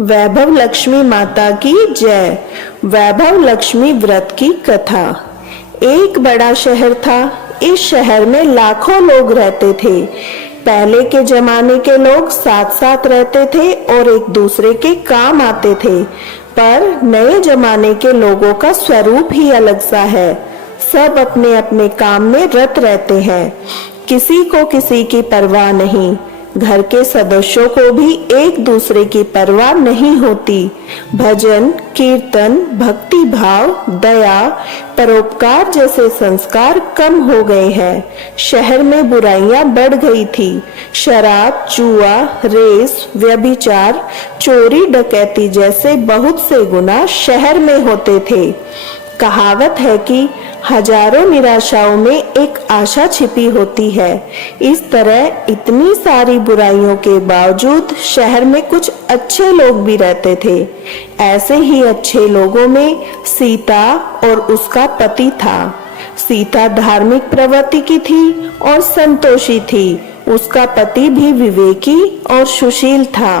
वैभव लक्ष्मी माता की जय। वैभव लक्ष्मी व्रत की कथा। एक बड़ा शहर था। इस शहर में लाखों लोग रहते थे। पहले के जमाने के लोग साथ साथ रहते थे और एक दूसरे के काम आते थे, पर नए जमाने के लोगों का स्वरूप ही अलग सा है। सब अपने अपने काम में रत रहते हैं, किसी को किसी की परवाह नहीं। घर के सदस्यों को भी एक दूसरे की परवाह नहीं होती। भजन, कीर्तन, भक्ति भाव, दया, परोपकार जैसे संस्कार कम हो गए हैं। शहर में बुराइयां बढ़ गई थी। शराब, जुआ, रेस, व्यभिचार, चोरी, डकैती जैसे बहुत से गुनाह शहर में होते थे। कहावत है कि हजारों निराशाओं में एक आशा छिपी होती है। इस तरह इतनी सारी बुराइयों के बावजूद शहर में कुछ अच्छे लोग भी रहते थे। ऐसे ही अच्छे लोगों में सीता और उसका पति था। सीता धार्मिक प्रवृत्ति की थी और संतोषी थी। उसका पति भी विवेकी और सुशील था।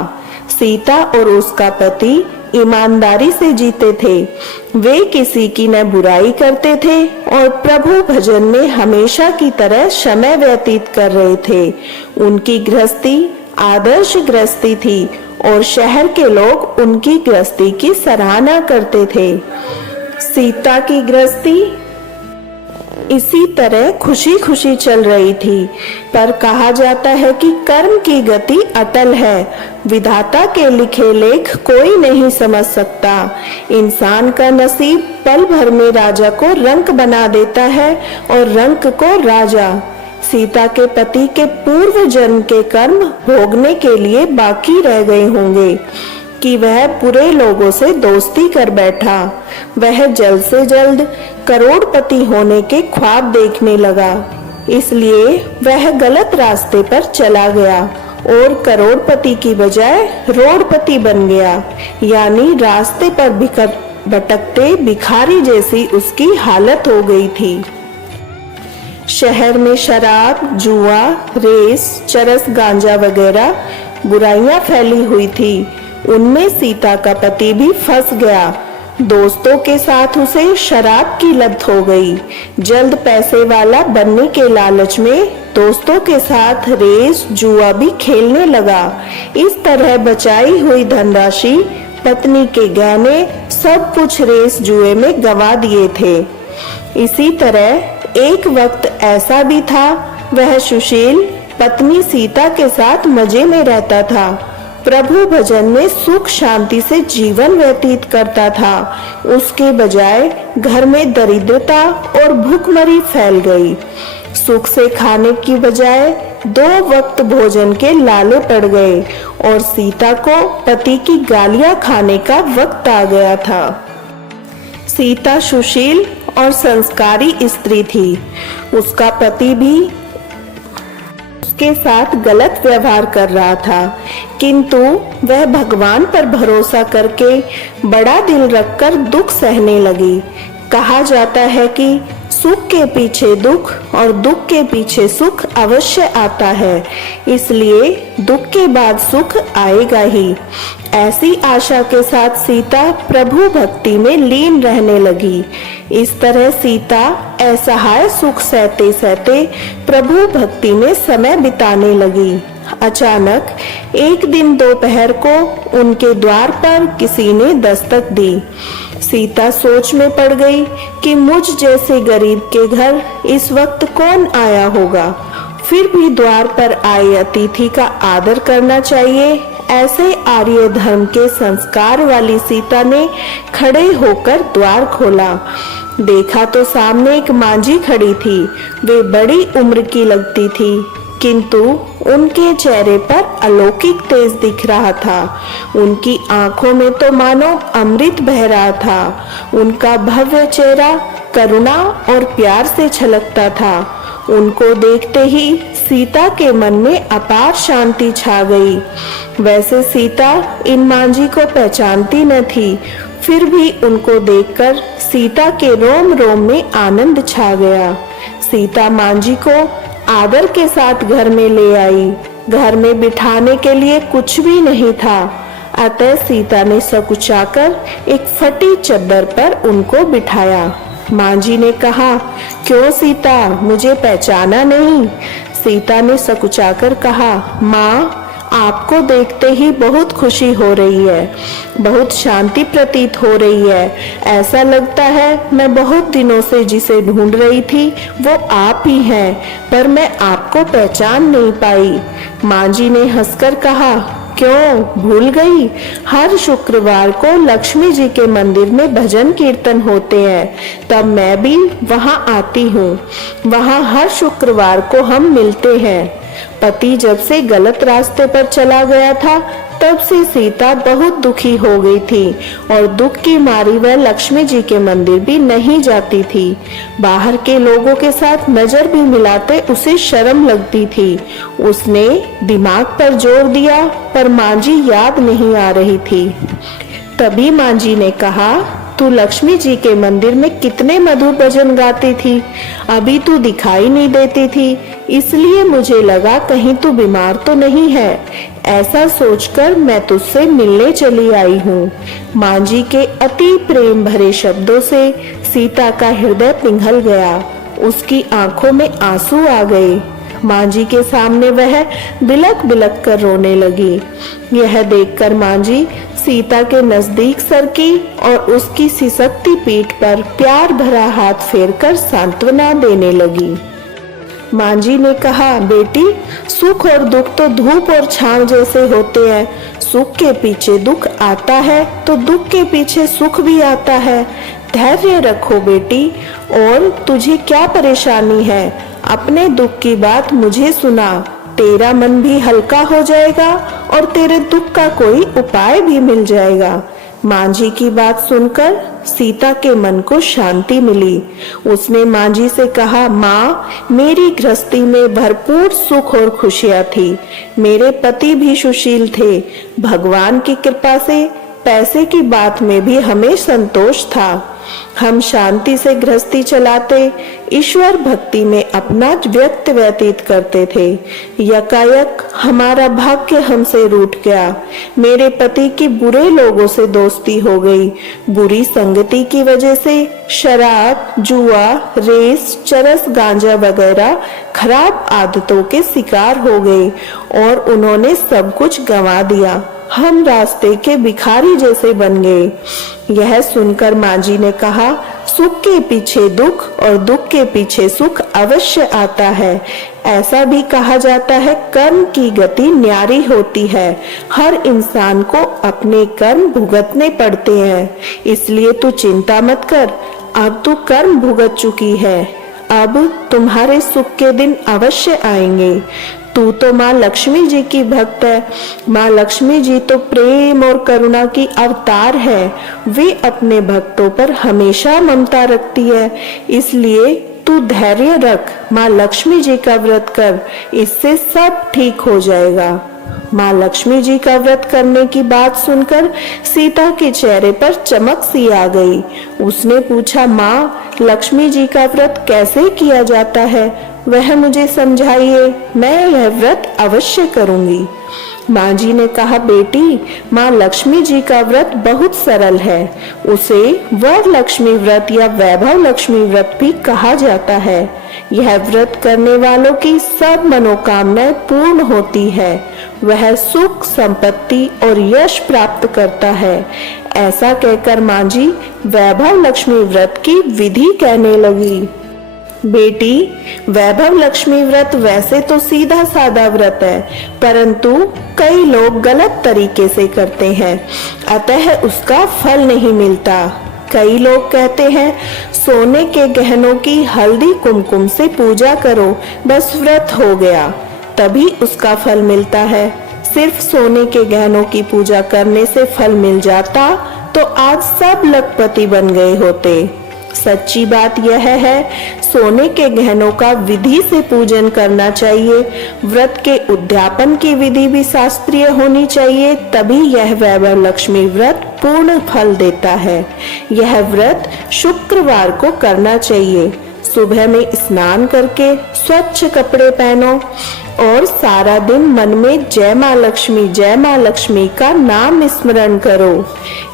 सीता और उसका पति ईमानदारी से जीते थे। वे किसी की न बुराई करते थे और प्रभु भजन में हमेशा की तरह समय व्यतीत कर रहे थे। उनकी गृहस्थी आदर्श गृहस्थी थी और शहर के लोग उनकी गृहस्थी की सराहना करते थे। सीता की गृहस्थी इसी तरह खुशी खुशी चल रही थी, पर कहा जाता है कि कर्म की गति अटल है। विधाता के लिखे लेख कोई नहीं समझ सकता। इंसान का नसीब पल भर में राजा को रंक बना देता है और रंक को राजा। सीता के पति के पूर्व जन्म के कर्म भोगने के लिए बाकी रह गए होंगे कि वह बुरे लोगों से दोस्ती कर बैठा। वह जल्द से जल्द करोड़पति होने के ख्वाब देखने लगा, इसलिए वह गलत रास्ते पर चला गया और करोड़पति की बजाय रोड़पति बन गया। यानी रास्ते पर भटकते भिखारी जैसी उसकी हालत हो गई थी। शहर में शराब, जुआ, रेस, चरस, गांजा वगैरह बुराइयां फैली हुई थी। उनमें सीता का पति भी फंस गया। दोस्तों के साथ उसे शराब की लत हो गई। जल्द पैसे वाला बनने के लालच में दोस्तों के साथ रेस, जुआ भी खेलने लगा। इस तरह बचाई हुई धनराशि, पत्नी के गहने, सब कुछ रेस जुए में गंवा दिए थे। इसी तरह एक वक्त ऐसा भी था, वह सुशील पत्नी सीता के साथ मजे में रहता था। प्रभु भजन में सुख शांति से जीवन व्यतीत करता था। उसके बजाय घर में दरिद्रता और भूखमरी फैल गई। सुख से खाने की बजाय 2 वक्त भोजन के लाले पड़ गए और सीता को पति की गालियां खाने का वक्त आ गया था। सीता सुशील और संस्कारी स्त्री थी। उसका पति भी उसके साथ गलत व्यवहार कर रहा था, किंतु वह भगवान पर भरोसा करके बड़ा दिल रखकर दुख सहने लगी। कहा जाता है कि सुख के पीछे दुख और दुख के पीछे सुख अवश्य आता है, इसलिए दुख के बाद सुख आएगा ही। ऐसी आशा के साथ सीता प्रभु भक्ति में लीन रहने लगी। इस तरह सीता असहाय सुख सहते सहते प्रभु भक्ति में समय बिताने लगी। अचानक एक दिन दोपहर को उनके द्वार पर किसी ने दस्तक दी। सीता सोच में पड़ गई कि मुझ जैसे गरीब के घर इस वक्त कौन आया होगा। फिर भी द्वार पर आए अतिथि का आदर करना चाहिए। ऐसे आर्य धर्म के संस्कार वाली सीता ने खड़े होकर द्वार खोला। देखा तो सामने एक मांझी खड़ी थी। वे बड़ी उम्र की लगती थी, किंतु उनके चेहरे पर अलौकिक तेज दिख रहा था। उनकी आंखों में तो मानो अमृत बह रहा था। उनका भव्य चेहरा करुणा और प्यार से छलकता था। उनको देखते ही सीता के मन में अपार शांति छा गई। वैसे सीता इन मांझी को पहचानती न थी, फिर भी उनको देखकर सीता के रोम रोम में आनंद छा गया। सीता मांझी को आदर के साथ घर में ले आई। घर में बिठाने के लिए कुछ भी नहीं था। अतः सीता ने सकुचाकर एक फटी चद्दर पर उनको बिठाया। माँ जी ने कहा, क्यों सीता, मुझे पहचाना नहीं? सीता ने सकुचाकर कहा, माँ, आपको देखते ही बहुत खुशी हो रही है, बहुत शांति प्रतीत हो रही है। ऐसा लगता है मैं बहुत दिनों से जिसे ढूंढ रही थी वो आप ही हैं, पर मैं आपको पहचान नहीं पाई। माँ जी ने हंसकर कहा, क्यों, भूल गई? हर शुक्रवार को लक्ष्मी जी के मंदिर में भजन कीर्तन होते हैं, तब मैं भी वहाँ आती हूँ। वहाँ हर शुक्रवार को हम मिलते हैं। पति जब से गलत रास्ते पर चला गया था, तब से सीता बहुत दुखी हो गई थी और दुख की मारी वह लक्ष्मी जी के मंदिर भी नहीं जाती थी। बाहर के लोगों के साथ नजर भी मिलाते उसे शर्म लगती थी। उसने दिमाग पर जोर दिया, पर माँ जी याद नहीं आ रही थी। तभी माँ जी ने कहा, तू लक्ष्मी जी के मंदिर में कितने मधुर भजन गाती थी, अभी तू दिखाई नहीं देती थी, इसलिए मुझे लगा कहीं तू बीमार तो नहीं है। ऐसा सोचकर मैं तुझसे मिलने चली आई हूँ। माँ जी के अति प्रेम भरे शब्दों से सीता का हृदय पिघल गया। उसकी आंखों में आंसू आ गए। माँ जी के सामने वह बिलक बिलक कर रोने लगी। यह देखकर माँ जी सीता के नजदीक सरकी और उसकी सिसकती पीठ पर प्यार भरा हाथ फेरकर सांत्वना देने लगी। माँ जी ने कहा, बेटी, सुख और दुख तो धूप और छांव जैसे होते हैं। सुख के पीछे दुख आता है तो दुख के पीछे सुख भी आता है। धैर्य रखो बेटी। और तुझे क्या परेशानी है? अपने दुख की बात मुझे सुना, तेरा मन भी हल्का हो जाएगा और तेरे दुख का कोई उपाय भी मिल जाएगा। माँ जी की बात सुनकर सीता के मन को शांति मिली। उसने माँ जी से कहा, माँ, मेरी गृहस्थी में भरपूर सुख और खुशियाँ थी। मेरे पति भी सुशील थे। भगवान की कृपा से पैसे की बात में भी हमें संतोष था। हम शांति से गृहस्थी चलाते, ईश्वर भक्ति में अपना व्यक्त व्यतीत करते थे। यकायक हमारा भाग्य हमसे रूठ गया। मेरे पति की बुरे लोगों से दोस्ती हो गई। बुरी संगति की वजह से शराब, जुआ, रेस, चरस, गांजा वगैरह खराब आदतों के शिकार हो गए और उन्होंने सब कुछ गंवा दिया। हम रास्ते के भिखारी जैसे बन गए। यह सुनकर माँ जी ने कहा, सुख के पीछे दुख और दुख के पीछे सुख अवश्य आता है। ऐसा भी कहा जाता है, कर्म की गति न्यारी होती है। हर इंसान को अपने कर्म भुगतने पड़ते हैं, इसलिए तू चिंता मत कर। अब तू कर्म भुगत चुकी है, अब तुम्हारे सुख के दिन अवश्य आएंगे। तू तो माँ लक्ष्मी जी की भक्त है। माँ लक्ष्मी जी तो प्रेम और करुणा की अवतार है। वे अपने भक्तों पर हमेशा ममता रखती है, इसलिए तू धैर्य रख। माँ लक्ष्मी जी का व्रत कर, इससे सब ठीक हो जाएगा। माँ लक्ष्मी जी का व्रत करने की बात सुनकर सीता के चेहरे पर चमक सी आ गई। उसने पूछा, माँ, लक्ष्मी जी का व्रत कैसे किया जाता है? वह मुझे समझाइए, मैं यह व्रत अवश्य करूंगी। माँ जी ने कहा, बेटी, माँ लक्ष्मी जी का व्रत बहुत सरल है। उसे वर लक्ष्मी व्रत या वैभव लक्ष्मी व्रत भी कहा जाता है। यह व्रत करने वालों की सब मनोकामनाएं पूर्ण होती है। वह सुख, संपत्ति और यश प्राप्त करता है। ऐसा कहकर माँ जी वैभव लक्ष्मी व्रत की विधि कहने लगी। बेटी, वैभव लक्ष्मी व्रत वैसे तो सीधा साधा व्रत है, परंतु कई लोग गलत तरीके से करते हैं, अतः उसका फल नहीं मिलता। कई लोग कहते हैं, सोने के गहनों की हल्दी कुमकुम से पूजा करो, बस व्रत हो गया, तभी उसका फल मिलता है। सिर्फ सोने के गहनों की पूजा करने से फल मिल जाता तो आज सब लखपति बन गए होते। सच्ची बात यह है, सोने के गहनों का विधि से पूजन करना चाहिए। व्रत के उद्यापन की विधि भी शास्त्रीय होनी चाहिए, तभी यह वैभव लक्ष्मी व्रत पूर्ण फल देता है। यह व्रत शुक्रवार को करना चाहिए। सुबह में स्नान करके स्वच्छ कपड़े पहनो, और सारा दिन मन में जय माँ लक्ष्मी का नाम स्मरण करो।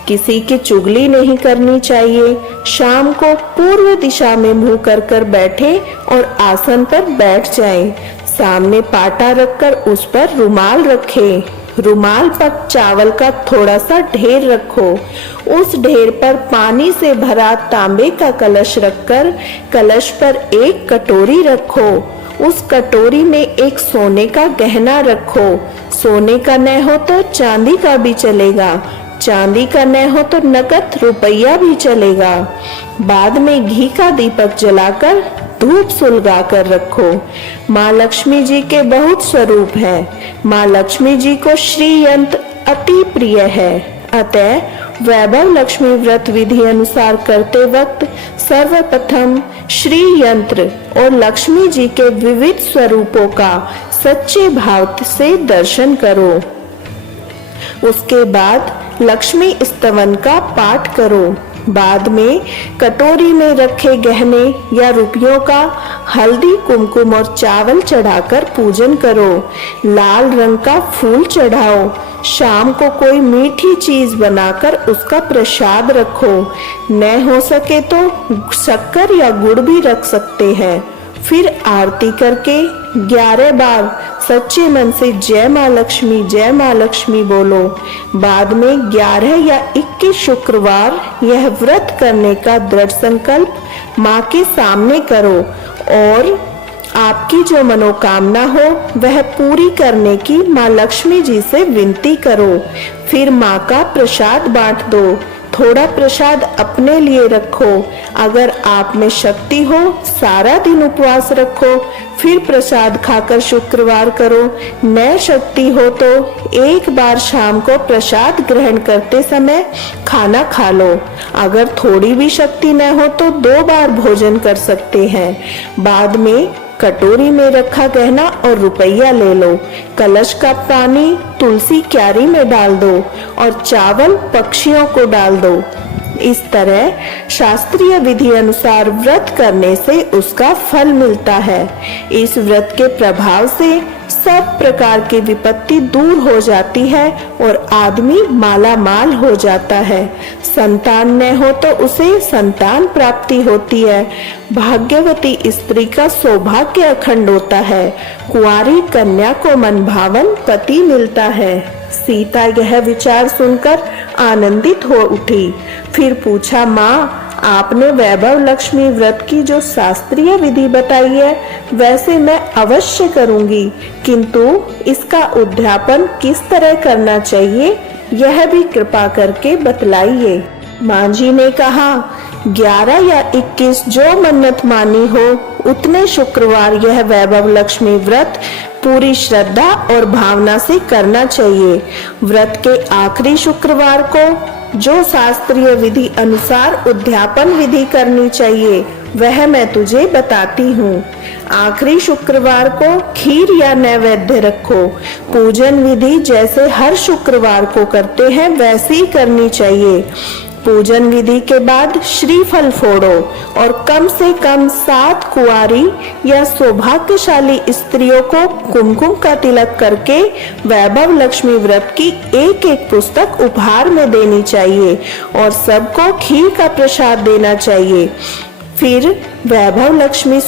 किसी की चुगली नहीं करनी चाहिए। शाम को पूर्व दिशा में मुंह कर बैठे और आसन पर बैठ जाएं। सामने पाटा रखकर उस पर रुमाल रखें। रुमाल पर चावल का थोड़ा सा ढेर रखो। उस ढेर पर पानी से भरा तांबे का कलश रखकर कलश पर एक कटोरी रखो। उस कटोरी में एक सोने का गहना रखो। सोने का न हो तो चांदी का भी चलेगा, चांदी का न हो तो नकद रुपया भी चलेगा। बाद में घी का दीपक जलाकर धूप सुलगा कर रखो। माँ लक्ष्मी जी के बहुत स्वरूप है। माँ लक्ष्मी जी को श्री यंत्र अति प्रिय है। अतः वैभव लक्ष्मी व्रत विधि अनुसार करते वक्त सर्वप्रथम श्री यंत्र और लक्ष्मी जी के विविध स्वरूपों का सच्चे भाव से दर्शन करो। उसके बाद लक्ष्मी स्तवन का पाठ करो। बाद में कटोरी में रखे गहने या रुपयों का हल्दी कुमकुम और चावल चढ़ाकर पूजन करो। लाल रंग का फूल चढ़ाओ। शाम को कोई मीठी चीज बनाकर उसका प्रसाद रखो। न हो सके तो शक्कर या गुड़ भी रख सकते हैं। फिर आरती करके 11 बार सच्चे मन से जय माँ लक्ष्मी बोलो। बाद में 11 या 21 शुक्रवार यह व्रत करने का दृढ़ संकल्प माँ के सामने करो और आपकी जो मनोकामना हो वह पूरी करने की माँ लक्ष्मी जी से विनती करो। फिर माँ का प्रसाद बांट दो। थोड़ा प्रसाद अपने लिए रखो। अगर आप में शक्ति हो सारा दिन उपवास रखो, फिर प्रसाद खाकर शुक्रवार करो। न शक्ति हो तो एक बार शाम को प्रसाद ग्रहण करते समय खाना खा लो। अगर थोड़ी भी शक्ति न हो तो 2 बार भोजन कर सकते हैं। बाद में कटोरी में रखा गहना और रुपया ले लो। कलश का पानी तुलसी क्यारी में डाल दो और चावल पक्षियों को डाल दो। इस तरह शास्त्रीय विधि अनुसार व्रत करने से उसका फल मिलता है। इस व्रत के प्रभाव से सब प्रकार की विपत्ति दूर हो जाती है और आदमी माला माल हो जाता है। संतान न हो तो उसे संतान प्राप्ति होती है। भाग्यवती स्त्री का सौभाग्य अखंड होता है। कुंवारी कन्या को मनभावन पति मिलता है। सीता यह विचार सुनकर आनंदित हो उठी। फिर पूछा, माँ आपने वैभव लक्ष्मी व्रत की जो शास्त्रीय विधि बताई है वैसे मैं अवश्य करूंगी, किंतु इसका उद्यापन किस तरह करना चाहिए यह भी कृपा करके बतलाइए। माँ जी ने कहा, 11 या 21 जो मन्नत मानी हो उतने शुक्रवार यह वैभव लक्ष्मी व्रत पूरी श्रद्धा और भावना से करना चाहिए। व्रत के आखिरी शुक्रवार को जो शास्त्रीय विधि अनुसार उद्यापन विधि करनी चाहिए वह मैं तुझे बताती हूँ। आखिरी शुक्रवार को खीर या नैवेद्य रखो। पूजन विधि जैसे हर शुक्रवार को करते हैं वैसी करनी चाहिए। पूजन विधि के बाद श्रीफल फोड़ो और कम से कम 7 कुंवारी या सौभाग्यशाली स्त्रियों को कुमकुम का तिलक करके वैभव लक्ष्मी व्रत की एक पुस्तक उपहार में देनी चाहिए और सबको खीर का प्रसाद देना चाहिए। फिर वैभव लक्ष्मी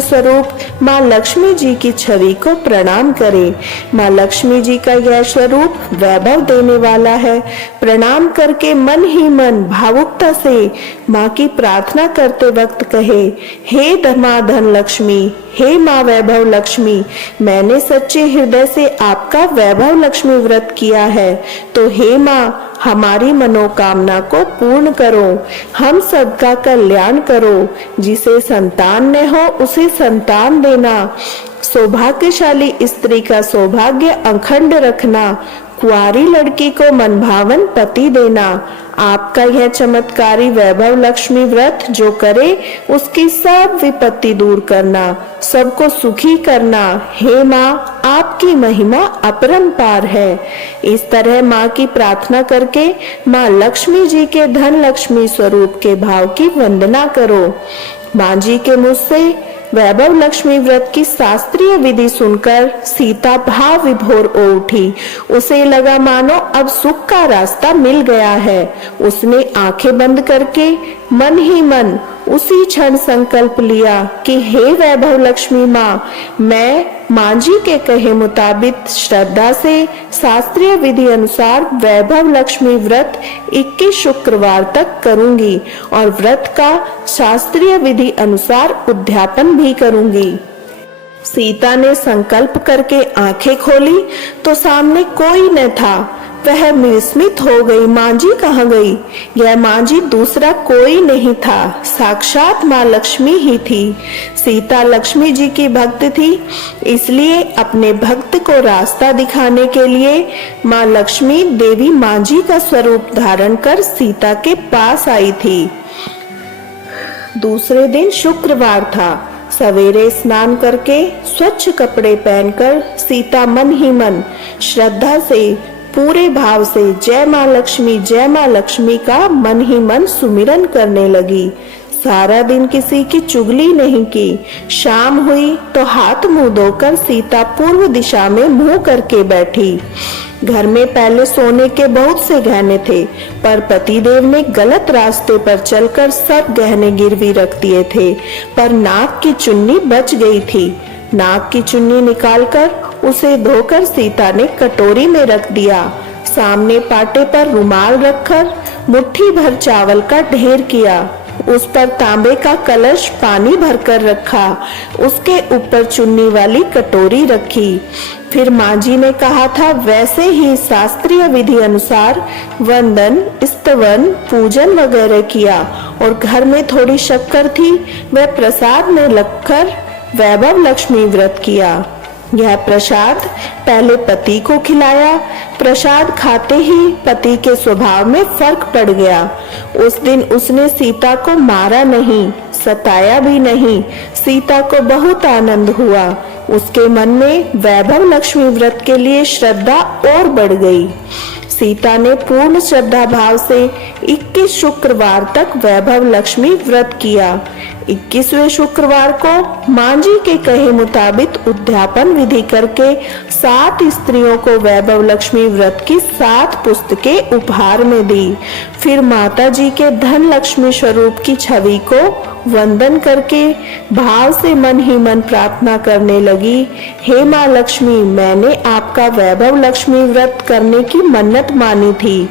स्वरूप माँ लक्ष्मी जी की छवि को प्रणाम करें। माँ लक्ष्मी जी का यह स्वरूप वैभव देने वाला है। प्रणाम करके मन ही मन भावुकता से माँ की प्रार्थना करते वक्त कहे, हे माँ धन लक्ष्मी, हे माँ वैभव लक्ष्मी, मैंने सच्चे हृदय से आपका वैभव लक्ष्मी व्रत किया है, तो हे माँ हमारी मनोकामना को पूर्ण करो, हम सबका कल्याण करो। जिसे संतान न हो उसे संतान देना, सौभाग्यशाली स्त्री का सौभाग्य अखंड रखना, कुंवारी लड़की को मनभावन पति देना। आपका यह चमत्कारी वैभव लक्ष्मी व्रत जो करे उसकी सब विपत्ति दूर करना, सबको सुखी करना। हे माँ आपकी महिमा अपरंपार है। इस तरह माँ की प्रार्थना करके माँ लक्ष्मी जी के धन लक्ष्मी स्वरूप के भाव की वंदना करो। माँ जी के मुझ से वैभव लक्ष्मी व्रत की शास्त्रीय विधि सुनकर सीता भाव विभोर हो उठी। उसे लगा मानो अब सुख का रास्ता मिल गया है। उसने आंखें बंद करके मन ही मन उसी क्षण संकल्प लिया कि हे वैभव लक्ष्मी माँ, मैं माँ जी के कहे मुताबिक श्रद्धा से शास्त्रीय विधि अनुसार वैभव लक्ष्मी व्रत 21 शुक्रवार तक करूंगी और व्रत का शास्त्रीय विधि अनुसार उद्यापन भी करूंगी। सीता ने संकल्प करके आंखें खोली तो सामने कोई न था। वह विस्मित हो गई, माँ जी कहाँ गई? यह माँ जी दूसरा कोई नहीं था, साक्षात माँ लक्ष्मी ही थी। सीता लक्ष्मी जी की भक्त थी, इसलिए अपने भक्त को रास्ता दिखाने के लिए माँ लक्ष्मी देवी माँ जी का स्वरूप धारण कर सीता के पास आई थी। दूसरे दिन शुक्रवार था। सवेरे स्नान करके स्वच्छ कपड़े पहनकर सीता मन ही मन श्रद्धा से पूरे भाव से जय माँ लक्ष्मी का मन ही मन सुमिरन करने लगी। सारा दिन किसी की चुगली नहीं की। शाम हुई तो हाथ मुंह धोकर सीता पूर्व दिशा में मुंह करके बैठी। घर में पहले सोने के बहुत से गहने थे, पर पतिदेव ने गलत रास्ते पर चलकर सब गहने गिरवी रख दिए थे, पर नाक की चुन्नी बच गई थी। नाक की चुन्नी निकालकर उसे धोकर सीता ने कटोरी में रख दिया। सामने पाटे पर रुमाल रखकर मुट्ठी भर चावल का ढेर किया। उस पर तांबे का कलश पानी भरकर रखा। उसके ऊपर चुन्नी वाली कटोरी रखी। फिर माँ जी ने कहा था वैसे ही शास्त्रीय विधि अनुसार वंदन, स्तवन, पूजन वगैरह किया और घर में थोड़ी शक्कर थी, वह प्रसाद में रखकर वैभव लक्ष्मी व्रत किया। यह प्रसाद पहले पति को खिलाया। प्रसाद खाते ही पति के स्वभाव में फर्क पड़ गया। उस दिन उसने सीता को मारा नहीं, सताया भी नहीं। सीता को बहुत आनंद हुआ। उसके मन में वैभव लक्ष्मी व्रत के लिए श्रद्धा और बढ़ गई। सीता ने पूर्ण श्रद्धा भाव से 21 शुक्रवार तक वैभव लक्ष्मी व्रत किया। 21वें शुक्रवार को माँ जी के कहे मुताबिक उद्यापन विधि करके 7 स्त्रियों को वैभव लक्ष्मी व्रत की 7 पुस्तकें उपहार में दी। फिर माता जी के धन लक्ष्मी स्वरूप की छवि को वंदन करके भाव से मन ही मन प्रार्थना करने लगी, हे माँ लक्ष्मी, मैंने आपका वैभव लक्ष्मी व्रत करने की मन्नत मानी थी,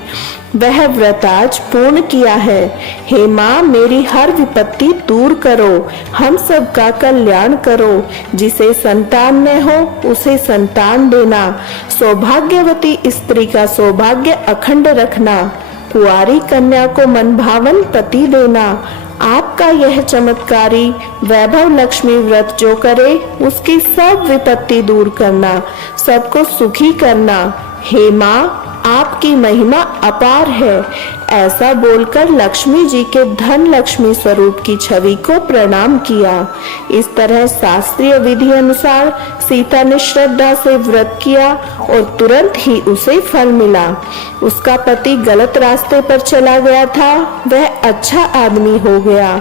वह व्रत आज पूर्ण किया है। हे माँ, मेरी हर विपत्ति दूर करो, हम सबका कल्याण करो। जिसे संतान न हो उसे संतान देना, सौभाग्यवती स्त्री का सौभाग्य अखंड रखना, कुंवारी कन्या को मनभावन पति देना। आपका यह चमत्कारी वैभव लक्ष्मी व्रत जो करे उसकी सब विपत्ति दूर करना, सबको सुखी करना। हे माँ, आपकी महिमा अपार है। ऐसा बोलकर लक्ष्मी जी के धन लक्ष्मी स्वरूप की छवि को प्रणाम किया। इस तरह शास्त्रीय विधि अनुसार सीता ने श्रद्धा से व्रत किया और तुरंत ही उसे फल मिला। उसका पति गलत रास्ते पर चला गया था, वह अच्छा आदमी हो गया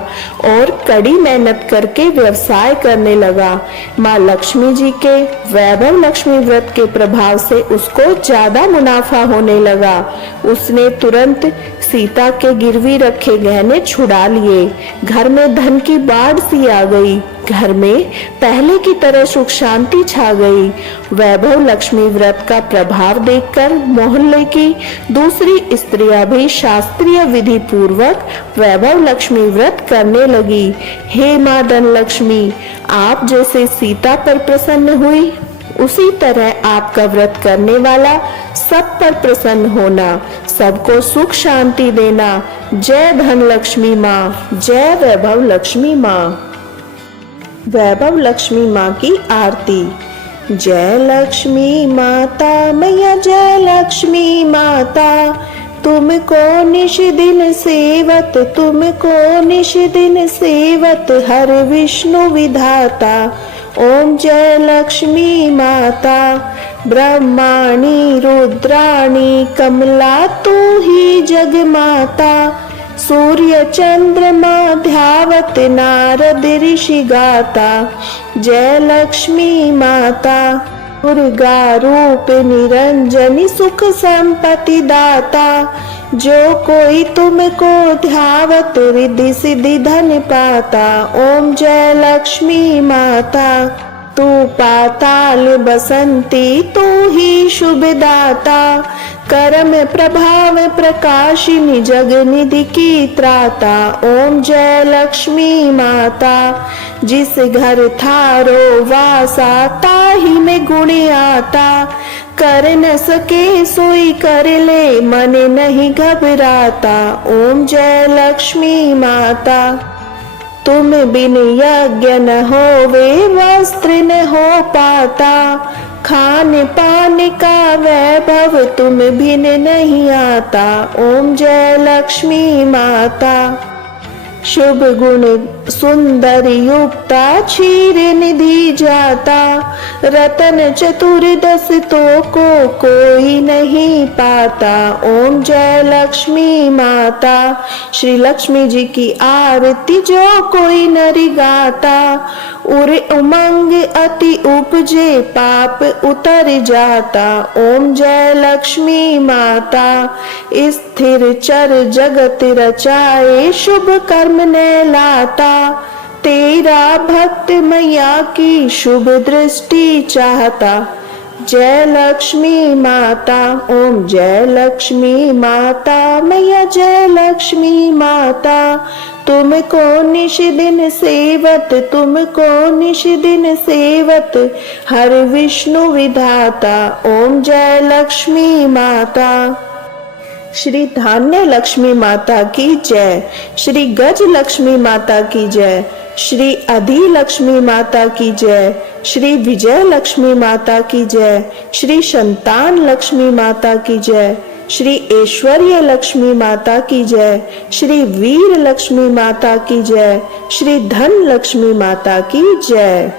और कड़ी मेहनत करके व्यवसाय करने लगा। माँ लक्ष्मी जी के वैभव लक्ष्मी व्रत के प्रभाव से उसको ज्यादा मुनाफा होने लगा। उसने तुरंत सीता के गिरवी रखे गहने छुड़ा लिए। घर में धन की बाढ़ सी आ गई। घर में पहले की तरह सुख शांति छा गई। वैभव लक्ष्मी व्रत का प्रभाव देखकर मोहल्ले की दूसरी स्त्रियां भी शास्त्रीय विधि पूर्वक वैभव लक्ष्मी व्रत करने लगी। हे माँ धन लक्ष्मी, आप जैसे सीता पर प्रसन्न हुई, उसी तरह आपका व्रत करने वाला सब पर प्रसन्न होना, सबको सुख शांति देना। जय धन लक्ष्मी माँ, जय वैभव लक्ष्मी माँ। वैभव लक्ष्मी माँ की आरती। जय लक्ष्मी माता मैया, जय लक्ष्मी माता, तुमको निश दिन सेवत, तुमको निश दिन सेवत, हर विष्णु विधाता। ओम जय लक्ष्मी माता, ब्रह्माणी रुद्राणी कमला तू ही जग माता, सूर्य चंद्रमा ध्यावत नारद ऋषि गाता, जय लक्ष्मी माता। दुर्गा रूप निरंजनी सुख संपत्ति दाता, जो कोई तुमको ध्यावत रिद्धि सिद्धि धन पाता। ओम जय लक्ष्मी माता। तू पाताल बसंती तू ही शुभ दाता, कर्म प्रभाव प्रकाशिनी जग निधि की त्राता। ओम जय लक्ष्मी माता। जिस घर थारो वासा ताहि में गुण आता, कर न सके सोई कर ले मन नहीं घबराता। ओम जय लक्ष्मी माता। तुम बिन यज्ञ न होवे वस्त्र न हो पाता, खान पान का वैभव तुम बिन नहीं आता। ओम जय लक्ष्मी माता। शुभ गुण सुंदर युक्ता क्षीर निधि जाता, रतन चतुर्दश तो को कोई नहीं पाता। ओम जय लक्ष्मी माता। श्री लक्ष्मी जी की आरती जो कोई नर गाता, उर उमंग अति उपजे पाप उतर जाता। ओम जय लक्ष्मी माता। स्थिर चर जगत रचाए शुभ कर्म ने लाता, तेरा भक्त मैया की शुभ दृष्टि चाहता। जय लक्ष्मी माता। ओम जय लक्ष्मी माता मैया जय लक्ष्मी माता। तुमको निश दिन सेवत तुमको निश दिन सेवत हर विष्णु विधाता। ओम जय लक्ष्मी माता। श्री धान्य लक्ष्मी माता की जय। श्री गज लक्ष्मी माता की जय। श्री अधि लक्ष्मी माता की जय। श्री विजय लक्ष्मी माता की जय। श्री संतान लक्ष्मी माता की जय। श्री ऐश्वर्य लक्ष्मी माता की जय। श्री वीर लक्ष्मी माता की जय। श्री धन लक्ष्मी माता की जय।